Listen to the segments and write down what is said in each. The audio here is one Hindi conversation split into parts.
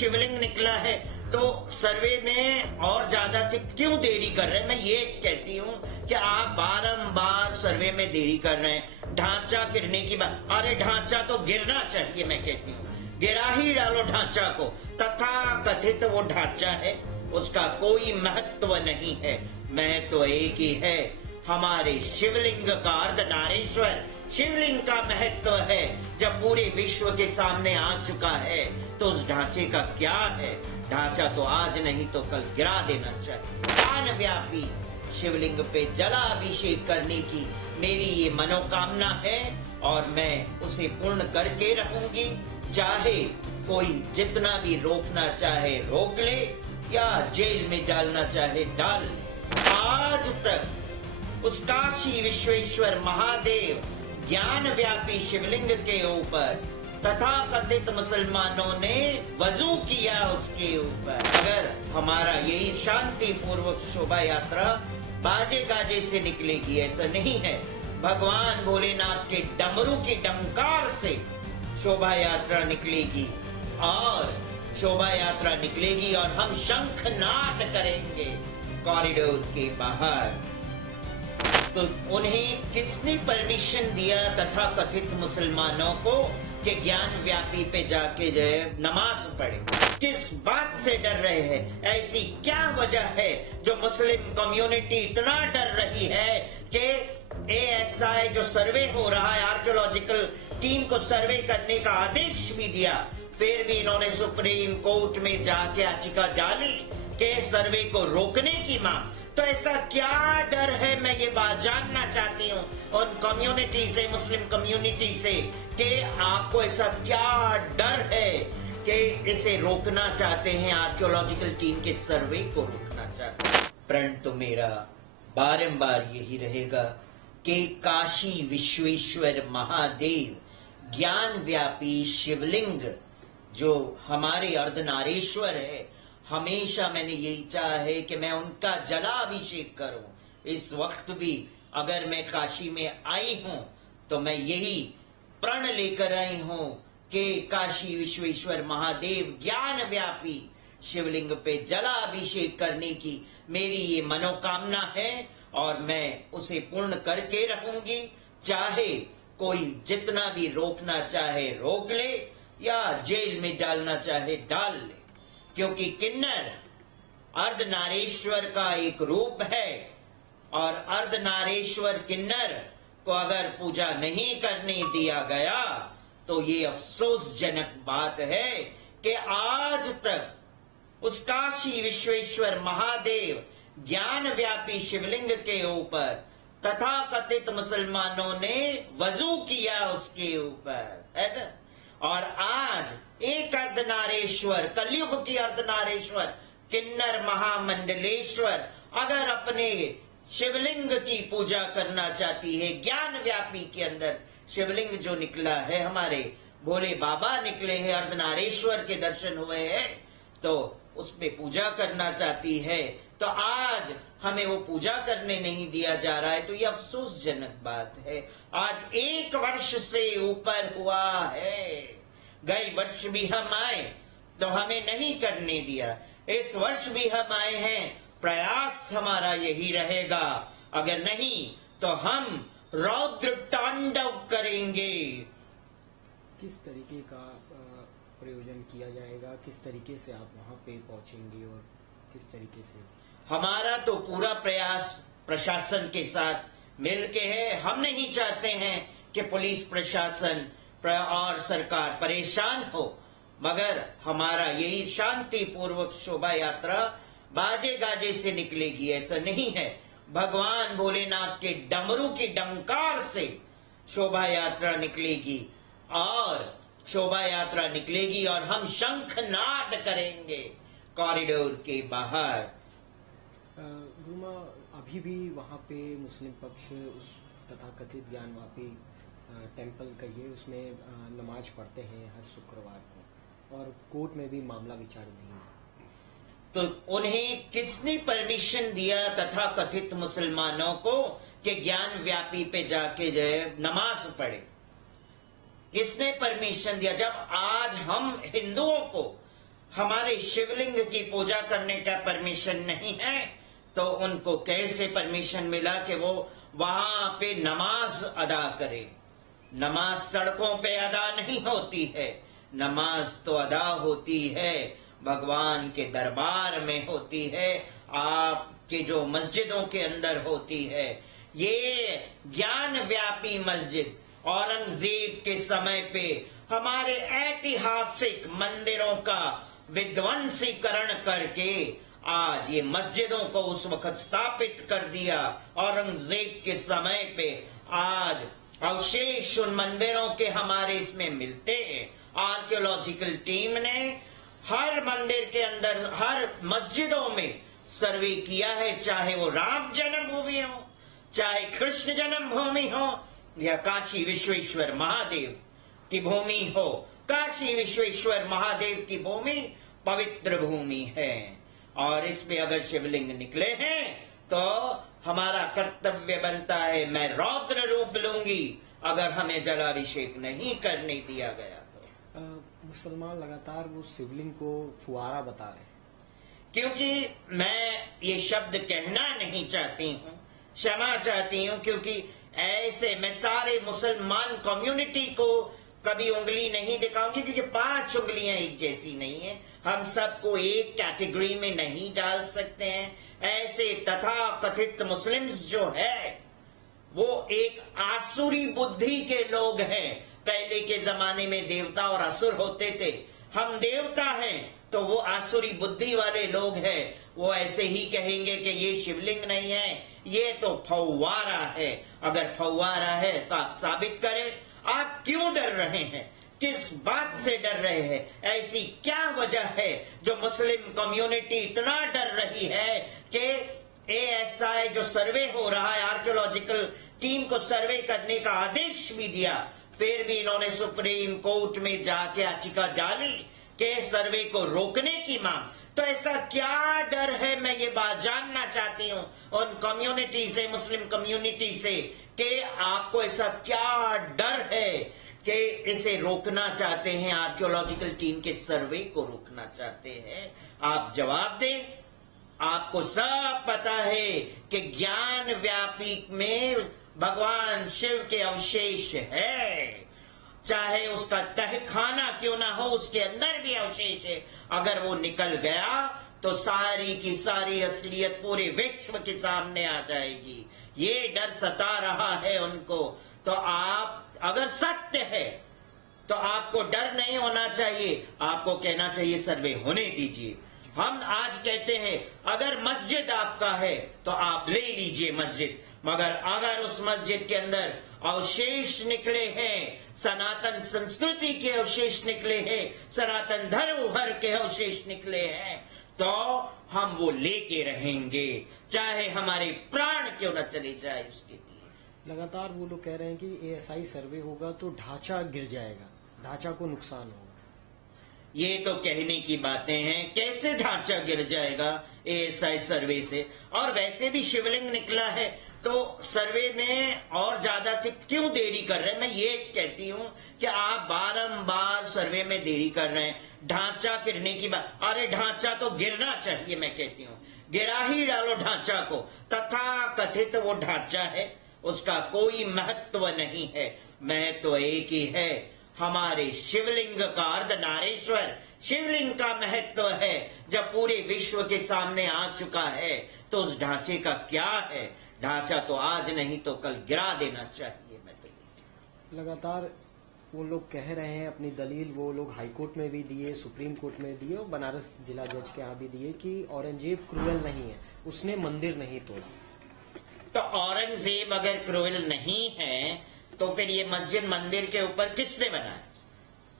शिवलिंग निकला है तो सर्वे में और ज्यादा क्यों देरी कर रहे हैं? मैं ये कहती हूँ कि आप बारंबार सर्वे में देरी कर रहे हैं। ढांचा गिरने की बात, अरे ढांचा तो गिरना चाहिए, मैं कहती हूँ गिरा ही डालो ढांचा को। तथा कथित वो ढांचा है, उसका कोई महत्व नहीं है। महत्व एक ही है, हमारे शिवलिंग का अर्धनारीश्वर शिवलिंग का महत्व है। जब पूरे विश्व के सामने आ चुका है तो उस ढांचे का क्या है? ढांचा तो आज नहीं तो कल गिरा देना चाहिए। ज्ञान व्यापी शिवलिंग पे जलाभिषेक करने की मेरी ये मनोकामना है और मैं उसे पूर्ण करके रहूंगी। चाहे कोई जितना भी रोकना चाहे रोक ले या जेल में डालना चाहे डाल ले। आज तक उस काशी विश्वेश्वर महादेव ज्ञान व्यापी शिवलिंग के ऊपर तथा कथित मुसलमानों ने वजू किया उसके ऊपर। अगर हमारा यही शांति पूर्वक शोभा यात्रा बाजे गाजे से निकलेगी, ऐसा नहीं है। भगवान भोलेनाथ के डमरू की डंकार से शोभा यात्रा निकलेगी और शोभा यात्रा निकलेगी और हम शंखनाद करेंगे कॉरिडोर के बाहर। तो उन्हें किसने परमिशन दिया तथा कथित मुसलमानों को कि ज्ञान व्यापी पे जाके जो है नमाज पढ़े? किस बात से डर रहे हैं? ऐसी क्या वजह है जो मुस्लिम कम्युनिटी इतना डर रही है कि ASI जो सर्वे हो रहा है, आर्कियोलॉजिकल टीम को सर्वे करने का आदेश भी दिया, फिर भी इन्होंने सुप्रीम कोर्ट में जाके याचिका डाली कि सर्वे को रोकने की मांग। तो ऐसा क्या डर है? मैं ये बात जानना चाहती हूँ उन कम्युनिटी से, मुस्लिम कम्युनिटी से, कि आपको ऐसा क्या डर है कि इसे रोकना चाहते हैं, आर्कियोलॉजिकल टीम के सर्वे को रोकना चाहते हैं। प्रण तो मेरा बारंबार यही रहेगा कि काशी विश्वेश्वर महादेव ज्ञान व्यापी शिवलिंग जो हमारे अर्धनारीश्वर है, हमेशा मैंने यही चाहा है कि मैं उनका जलाभिषेक करूं। इस वक्त भी अगर मैं काशी में आई हूं तो मैं यही प्रण लेकर आई हूं कि काशी विश्वेश्वर महादेव ज्ञान व्यापी शिवलिंग पे जलाभिषेक करने की मेरी ये मनोकामना है और मैं उसे पूर्ण करके रहूंगी। चाहे कोई जितना भी रोकना चाहे रोक ले या जेल में डालना चाहे डाल ले, क्योंकि किन्नर अर्धनारीश्वर का एक रूप है और अर्धनारीश्वर किन्नर को अगर पूजा नहीं करने दिया गया तो ये अफसोसजनक बात है कि आज तक उस काशी विश्वेश्वर महादेव ज्ञान व्यापी शिवलिंग के ऊपर तथा कथित मुसलमानों ने वजू किया उसके ऊपर, है ना? और आज एक अर्धनारीश्वर, कलयुग की अर्धनारीश्वर किन्नर महामंडलेश्वर अगर अपने शिवलिंग की पूजा करना चाहती है, ज्ञान व्यापी के अंदर शिवलिंग जो निकला है, हमारे भोले बाबा निकले हैं, अर्धनारीश्वर के दर्शन हुए हैं, तो उसमें पूजा करना चाहती है, तो आज हमें वो पूजा करने नहीं दिया जा रहा है। तो ये अफसोसजनक बात है। आज 1 वर्ष से ऊपर हुआ है, गए वर्ष भी हम आए तो हमें नहीं करने दिया, इस वर्ष भी हम आए हैं, प्रयास हमारा यही रहेगा। अगर नहीं तो हम रौद्र तांडव करेंगे। किस तरीके का प्रयोजन किया जाएगा? किस तरीके से आप वहां पे पहुंचेंगे और किस तरीके से? हमारा तो पूरा प्रयास प्रशासन के साथ मिलके है। हम नहीं चाहते हैं कि पुलिस प्रशासन और सरकार परेशान हो, मगर हमारा यही शांति पूर्वक शोभा यात्रा बाजे गाजे से निकलेगी, ऐसा नहीं है। भगवान भोलेनाथ के डमरू की डंकार से शोभा यात्रा निकलेगी और शोभा यात्रा निकलेगी और हम शंखनाद करेंगे कॉरिडोर के बाहर। गुरुमा, अभी भी वहाँ पे मुस्लिम पक्ष उस तथाकथित ज्ञानवापी टेम्पल कहिए उसमें नमाज पढ़ते हैं हर शुक्रवार को और कोर्ट में भी मामला विचाराधीन है। तो उन्हें किसने परमिशन दिया तथा कथित मुसलमानों को कि ज्ञान व्यापी पे जाके जो है नमाज पढ़े? किसने परमिशन दिया? जब आज हम हिंदुओं को हमारे शिवलिंग की पूजा करने का परमिशन नहीं है, तो उनको कैसे परमिशन मिला कि वो वहां पे नमाज अदा करे? नमाज सड़कों पे अदा नहीं होती है, नमाज तो अदा होती है भगवान के दरबार में होती है, आपके जो मस्जिदों के अंदर होती है। ये ज्ञान व्यापी मस्जिद औरंगजेब के समय पे हमारे ऐतिहासिक मंदिरों का विध्वंसीकरण करके आज ये मस्जिदों को उस वक्त स्थापित कर दिया। औरंगजेब के समय पे आज अवशेष उन मंदिरों के हमारे इसमें मिलते हैं। आर्कियोलॉजिकल टीम ने हर मंदिर के अंदर, हर मस्जिदों में सर्वे किया है, चाहे वो राम जन्मभूमि हो, चाहे कृष्ण जन्मभूमि हो, या काशी विश्वेश्वर महादेव की भूमि हो। काशी विश्वेश्वर महादेव की भूमि पवित्र भूमि है, और इसमें अगर शिवलिंग निकले हैं तो हमारा कर्तव्य बनता है, मैं रौद्र रूप लूंगी अगर हमें जलाभिषेक नहीं करने दिया गया तो। मुसलमान लगातार वो शिवलिंग को फुआरा बता रहे हैं। क्योंकि मैं ये शब्द कहना नहीं चाहती हूँ, क्षमा चाहती हूँ, क्योंकि ऐसे मैं सारे मुसलमान कम्युनिटी को कभी उंगली नहीं दिखाऊंगी, क्योंकि 5 उंगलियां एक जैसी नहीं है। हम सबको एक कैटेगरी में नहीं डाल सकते हैं। ऐसे तथा कथित मुस्लिम्स जो है वो एक आसुरी बुद्धि के लोग हैं। पहले के जमाने में देवता और असुर होते थे, हम देवता हैं तो वो आसुरी बुद्धि वाले लोग हैं। वो ऐसे ही कहेंगे कि ये शिवलिंग नहीं है, ये तो फव्वारा है। अगर फव्वारा है तो आप साबित करें, आप क्यों डर रहे हैं, किस बात से डर रहे हैं? ऐसी क्या वजह है जो मुस्लिम कम्युनिटी इतना डर रही है कि एएसआई जो सर्वे हो रहा है, आर्कियोलॉजिकल टीम को सर्वे करने का आदेश भी दिया, फिर भी इन्होंने सुप्रीम कोर्ट में जाके याचिका डाली कि सर्वे को रोकने की मांग। तो ऐसा क्या डर है, मैं ये बात जानना चाहती हूँ उन कम्युनिटी से, मुस्लिम कम्युनिटी से, कि आपको ऐसा क्या डर है कि इसे रोकना चाहते हैं, आर्कियोलॉजिकल टीम के सर्वे को रोकना चाहते हैं? आप जवाब दें। आपको सब पता है कि ज्ञान व्यापी में भगवान शिव के अवशेष है, चाहे उसका तहखाना क्यों ना हो, उसके अंदर भी अवशेष है। अगर वो निकल गया तो सारी की सारी असलियत पूरे विश्व के सामने आ जाएगी। ये डर सता रहा है उनको। तो आप, अगर सत्य है तो आपको डर नहीं होना चाहिए, आपको कहना चाहिए सर्वे होने दीजिए। हम आज कहते हैं अगर मस्जिद आपका है तो आप ले लीजिए मस्जिद, मगर अगर उस मस्जिद के अंदर अवशेष निकले हैं, सनातन संस्कृति के अवशेष निकले हैं, सनातन धरोहर के अवशेष निकले हैं, तो हम वो लेके रहेंगे, चाहे हमारे प्राण क्यों न चले जाए उसके लिए। लगातार वो लोग कह रहे हैं कि एएसआई सर्वे होगा तो ढांचा गिर जाएगा, ढांचा को नुकसान होगा। ये तो कहने की बातें हैं, कैसे ढांचा गिर जाएगा एएसआई सर्वे से? और वैसे भी शिवलिंग निकला है तो सर्वे में और ज्यादा क्यों देरी कर रहे हैं? मैं ये कहती हूँ कि आप बारंबार सर्वे में देरी कर रहे हैं। ढांचा गिरने की बात, अरे ढांचा तो गिरना चाहिए, मैं कहती हूँ गिरा ही डालो ढांचा को। तथा कथित वो ढांचा है, उसका कोई महत्व नहीं है। महत्व एक ही है, हमारे शिवलिंग का, अर्धनारेश्वर शिवलिंग का महत्व है। जब पूरे विश्व के सामने आ चुका है तो उस ढांचे का क्या है? ढांचा तो आज नहीं तो कल गिरा देना चाहिए। मैं तो लगातार वो लोग कह रहे हैं अपनी दलील, वो लोग हाईकोर्ट में भी दिए, सुप्रीम कोर्ट में दिए और बनारस जिला जज के यहाँ भी दिए कि औरंगजेब क्रूएल नहीं है, उसने मंदिर नहीं तोड़ा। तो औरंगजेब अगर क्रूएल नहीं है तो फिर ये मस्जिद मंदिर के ऊपर किसने बनाया?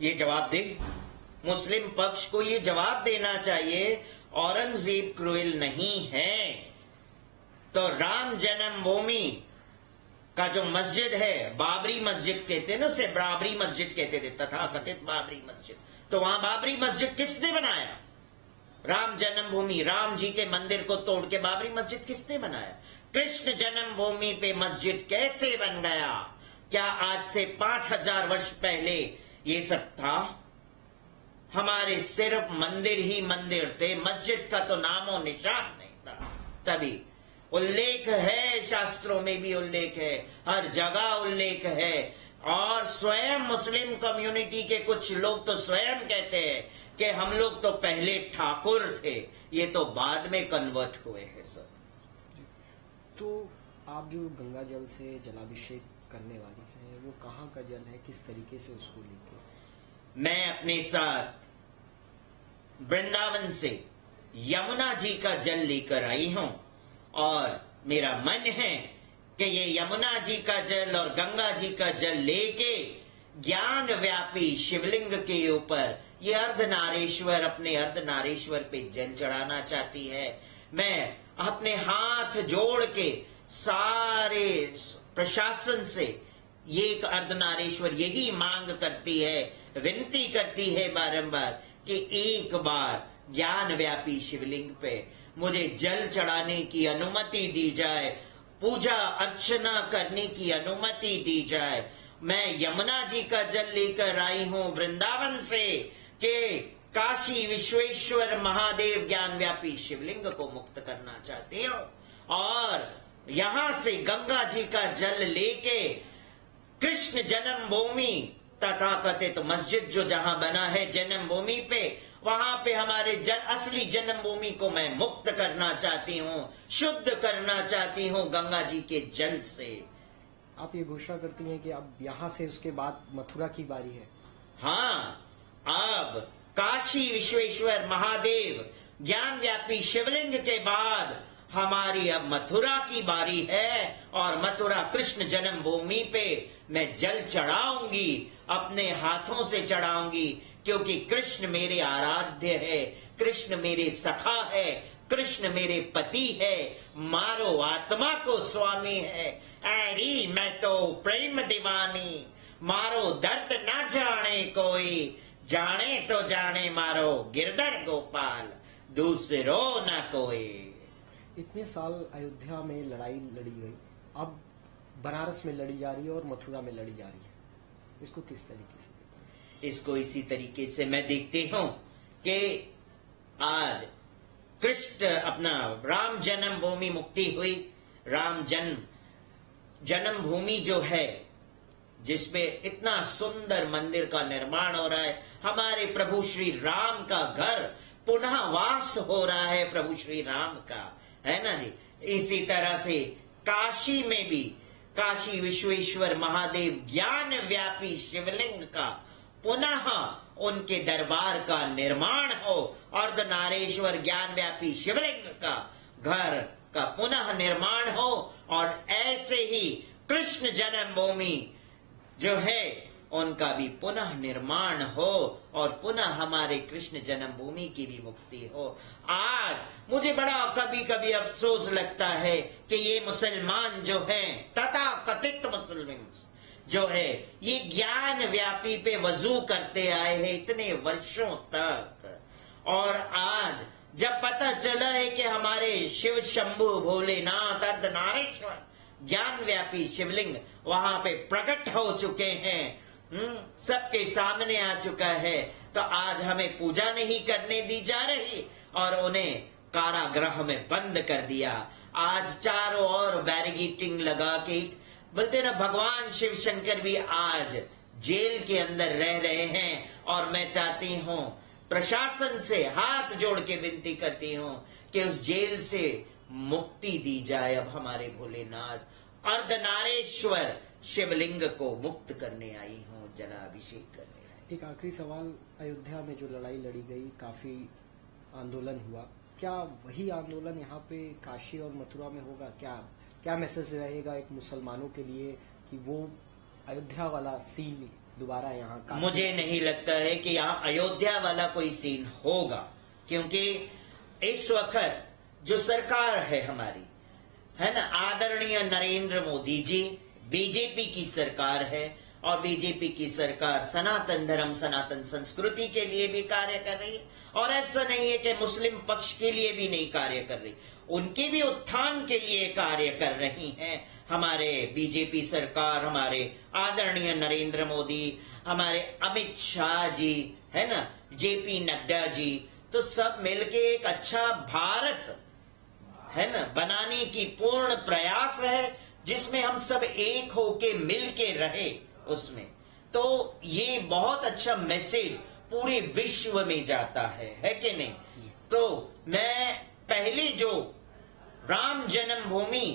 ये जवाब दे। मुस्लिम पक्ष को ये जवाब देना चाहिए, औरंगजेब क्रूएल नहीं है तो राम जन्मभूमि का जो मस्जिद है, बाबरी मस्जिद कहते हैं ना, उसे बाबरी मस्जिद कहते थे, तथाकथित बाबरी मस्जिद, तो वहां बाबरी मस्जिद किसने बनाया? राम जन्मभूमि, राम जी के मंदिर को तोड़ के बाबरी मस्जिद किसने बनाया? कृष्ण जन्मभूमि पे मस्जिद कैसे बन गया? क्या आज से 5000 वर्ष पहले ये सब था? हमारे सिर्फ मंदिर ही मंदिर थे, मस्जिद का तो नामो निशान नहीं था। तभी उल्लेख है, शास्त्रों में भी उल्लेख है, हर जगह उल्लेख है। और स्वयं मुस्लिम कम्युनिटी के कुछ लोग तो स्वयं कहते हैं कि हम लोग तो पहले ठाकुर थे, ये तो बाद में कन्वर्ट हुए हैं सर। तो आप जो गंगा जल से जलाभिषेक करने वाली हैं, वो कहाँ का जल है, किस तरीके से उसको लेके? मैं अपने साथ वृंदावन से यमुना जी का जल लेकर आई हूं, और मेरा मन है कि ये यमुना जी का जल और गंगा जी का जल लेके ज्ञान व्यापी शिवलिंग के ऊपर ये अर्धनारेश्वर अपने अर्धनारेश्वर पे जल चढ़ाना चाहती है। मैं अपने हाथ जोड़ के सारे प्रशासन से ये एक अर्धनारेश्वर यही मांग करती है, विनती करती है बारंबार कि एक बार ज्ञान व्यापी शिवलिंग पे मुझे जल चढ़ाने की अनुमति दी जाए, पूजा अर्चना करने की अनुमति दी जाए। मैं यमुना जी का जल लेकर आई हूं वृंदावन से कि काशी विश्वेश्वर महादेव ज्ञान व्यापी शिवलिंग को मुक्त करना चाहती हूं, और यहां से गंगा जी का जल लेके कृष्ण जन्मभूमि तथाकथित मस्जिद जो जहां बना है जन्मभूमि पे, वहां पे हमारे असली जन्मभूमि को मैं मुक्त करना चाहती हूँ, शुद्ध करना चाहती हूँ गंगा जी के जल से। आप ये घोषणा करती हैं कि अब यहाँ से उसके बाद मथुरा की बारी है? हाँ, अब काशी विश्वेश्वर महादेव ज्ञान व्यापी शिवलिंग के बाद हमारी अब मथुरा की बारी है, और मथुरा कृष्ण जन्मभूमि पे मैं जल चढ़ाऊंगी, अपने हाथों से चढ़ाऊंगी, क्योंकि कृष्ण मेरे आराध्य है, कृष्ण मेरे सखा है, कृष्ण मेरे पति है, मारो आत्मा को स्वामी है। ऐरी मैं तो प्रेम दीवानी, मारो दर्द ना जाने कोई, जाने तो जाने मारो गिरधर गोपाल, दूसरो न कोई। इतने साल अयोध्या में लड़ाई लड़ी गई, अब बनारस में लड़ी जा रही है और मथुरा में लड़ी जा रही है, इसको किस तरीके से? इसको इसी तरीके से मैं देखती हूं कि आज कृष्ण अपना राम जन्मभूमि मुक्ति हुई, राम जन्मभूमि जो है जिसपे इतना सुंदर मंदिर का निर्माण हो रहा है, हमारे प्रभु श्री राम का घर पुनः वास हो रहा है, प्रभु श्री राम का, है ना जी। इसी तरह से काशी में भी काशी विश्वेश्वर महादेव ज्ञान व्यापी शिवलिंग का पुनः उनके दरबार का निर्माण हो, अर्धनारेश्वर ज्ञान व्यापी शिवलिंग का घर का पुनः निर्माण हो, और ऐसे ही कृष्ण जन्मभूमि जो है उनका भी पुनः निर्माण हो, और पुनः हमारे कृष्ण जन्मभूमि की भी मुक्ति हो। आज मुझे बड़ा कभी कभी अफसोस लगता है कि ये मुसलमान जो हैं, तथा कथित मुस्लिम जो है, ये ज्ञान व्यापी पे वजू करते आए हैं इतने वर्षों तक, और आज जब पता चला है कि हमारे शिव शंभु भोलेनाथ अर्धनारेश्वर ज्ञान व्यापी शिवलिंग वहां पे प्रकट हो चुके हैं, सबके सामने आ चुका है, तो आज हमें पूजा नहीं करने दी जा रही और उन्हें कारागृह में बंद कर दिया। आज चारों ओर बैरिगेटिंग लगा के, बोलते ना भगवान शिव शंकर भी आज जेल के अंदर रह रहे हैं, और मैं चाहती हूँ प्रशासन से हाथ जोड़ के विनती करती हूँ कि उस जेल से मुक्ति दी जाए। अब हमारे भोलेनाथ अर्धनारेश्वर शिवलिंग को मुक्त करने आई हूँ, जलाभिषेक करने आई। एक आखिरी सवाल, अयोध्या में जो लड़ाई लड़ी गई, काफी आंदोलन हुआ, क्या वही आंदोलन यहाँ पे काशी और मथुरा में होगा? क्या मैसेज रहेगा एक मुसलमानों के लिए कि वो अयोध्या वाला सीन दोबारा यहाँ? मुझे नहीं लगता है कि यहाँ अयोध्या वाला कोई सीन होगा, क्योंकि इस वक्त जो सरकार है हमारी, है ना, आदरणीय नरेंद्र मोदी जी, बीजेपी की सरकार है, और बीजेपी की सरकार सनातन धर्म सनातन संस्कृति के लिए भी कार्य कर रही है, और ऐसा नहीं है कि मुस्लिम पक्ष के लिए भी नहीं कार्य कर रही, उनके भी उत्थान के लिए कार्य कर रही हैं। हमारे बीजेपी सरकार, हमारे आदरणीय नरेंद्र मोदी, हमारे अमित शाह जी, है ना, जेपी नड्डा जी, तो सब मिलके एक अच्छा भारत, है ना, बनाने की पूर्ण प्रयास है, जिसमें हम सब एक होके मिलके रहे उसमें। तो ये बहुत अच्छा मैसेज पूरे विश्व में जाता है कि नहीं? तो मैं पहले जो राम जन्मभूमि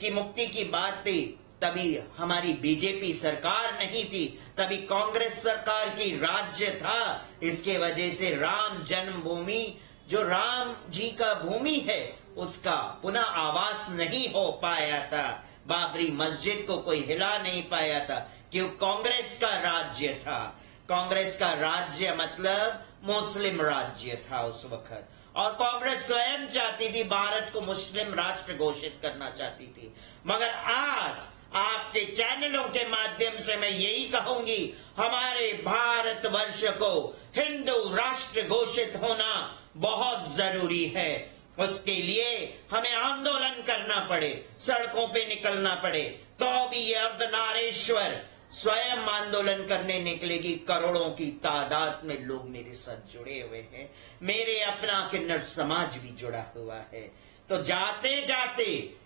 की मुक्ति की बात थी, तभी हमारी बीजेपी सरकार नहीं थी, तभी कांग्रेस सरकार की राज्य था। इसके वजह से राम जन्मभूमि, जो राम जी का भूमि है, उसका पुनः आवास नहीं हो पाया था। बाबरी मस्जिद को कोई हिला नहीं पाया था, क्यों? कांग्रेस का राज्य था। कांग्रेस का राज्य मतलब मुस्लिम राज्य था उस वक्त, और कांग्रेस स्वयं चाहती थी भारत को मुस्लिम राष्ट्र घोषित करना चाहती थी। मगर आज आपके चैनलों के माध्यम से मैं यही कहूंगी, हमारे भारतवर्ष को हिंदू राष्ट्र घोषित होना बहुत जरूरी है। उसके लिए हमें आंदोलन करना पड़े, सड़कों पे निकलना पड़े, तो भी ये अर्धनारेश्वर स्वयं आंदोलन करने निकलेगी। करोड़ों की तादाद में लोग मेरे साथ जुड़े हुए हैं, मेरे अपना किन्नर समाज भी जुड़ा हुआ है। तो जाते जाते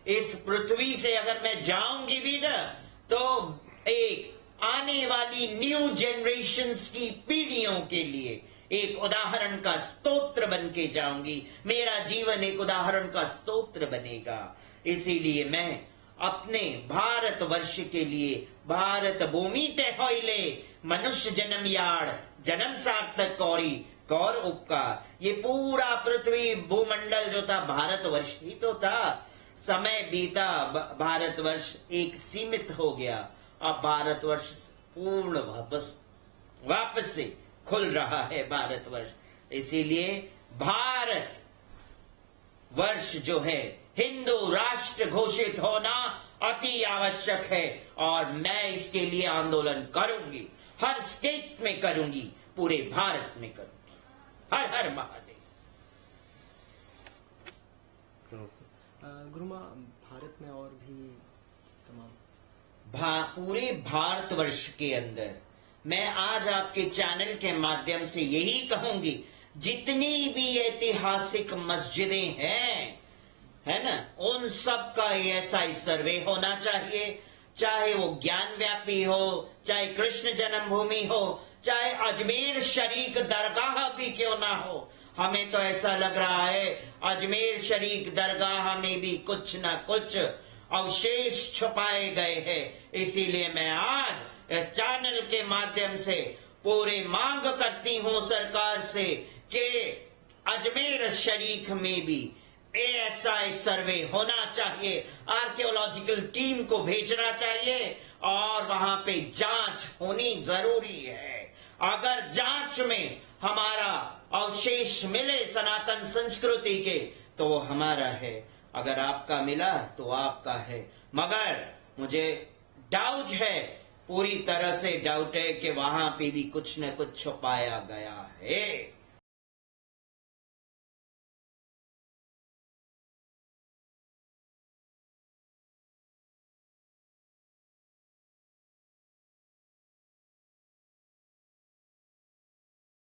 इस पृथ्वी से अगर मैं जाऊंगी भी ना, तो एक आने वाली न्यू जनरेशन्स की पीढ़ियों के लिए एक उदाहरण का स्तोत्र बन के जाऊंगी। मेरा जीवन एक उदाहरण का स्तोत्र बनेगा। इसीलिए मैं अपने भारतवर्ष के लिए, भारत भूमि ते होइले मनुष्य जन्म याड़, जन्म सार्थक कौरी कौर उपकार। ये पूरा पृथ्वी भूमंडल जो था भारतवर्ष ही तो था। समय बीता, भारतवर्ष एक सीमित हो गया, अब भारतवर्ष पूर्ण वापस से खुल रहा है भारतवर्ष। इसीलिए भारत वर्ष जो है हिंदू राष्ट्र घोषित होना अति आवश्यक है, और मैं इसके लिए आंदोलन करूंगी, हर स्टेट में करूंगी, पूरे भारत में करूंगी। हर हर महादेव। गुरुमा, भारत में और भी तमाम पूरे भारतवर्ष के अंदर मैं आज आपके चैनल के माध्यम से यही कहूंगी, जितनी भी ऐतिहासिक मस्जिदें हैं, है ना, उन सब का ऐसा ही सर्वे होना चाहिए। चाहे वो ज्ञान व्यापी हो, चाहे कृष्ण जन्मभूमि हो, चाहे अजमेर शरीफ दरगाह भी क्यों ना हो। हमें तो ऐसा लग रहा है अजमेर शरीफ दरगाह में भी कुछ न कुछ अवशेष छुपाए गए हैं। इसीलिए मैं आज इस चैनल के माध्यम से पूरी मांग करती हूं सरकार से कि अजमेर शरीफ में भी ASI सर्वे होना चाहिए, आर्कियोलॉजिकल टीम को भेजना चाहिए, और वहां पे जांच होनी जरूरी है। अगर जांच में हमारा अवशेष मिले सनातन संस्कृति के, तो वो हमारा है। अगर आपका मिला तो आपका है। मगर मुझे डाउट है, पूरी तरह से डाउट है कि वहां पे भी कुछ न कुछ छुपाया गया है।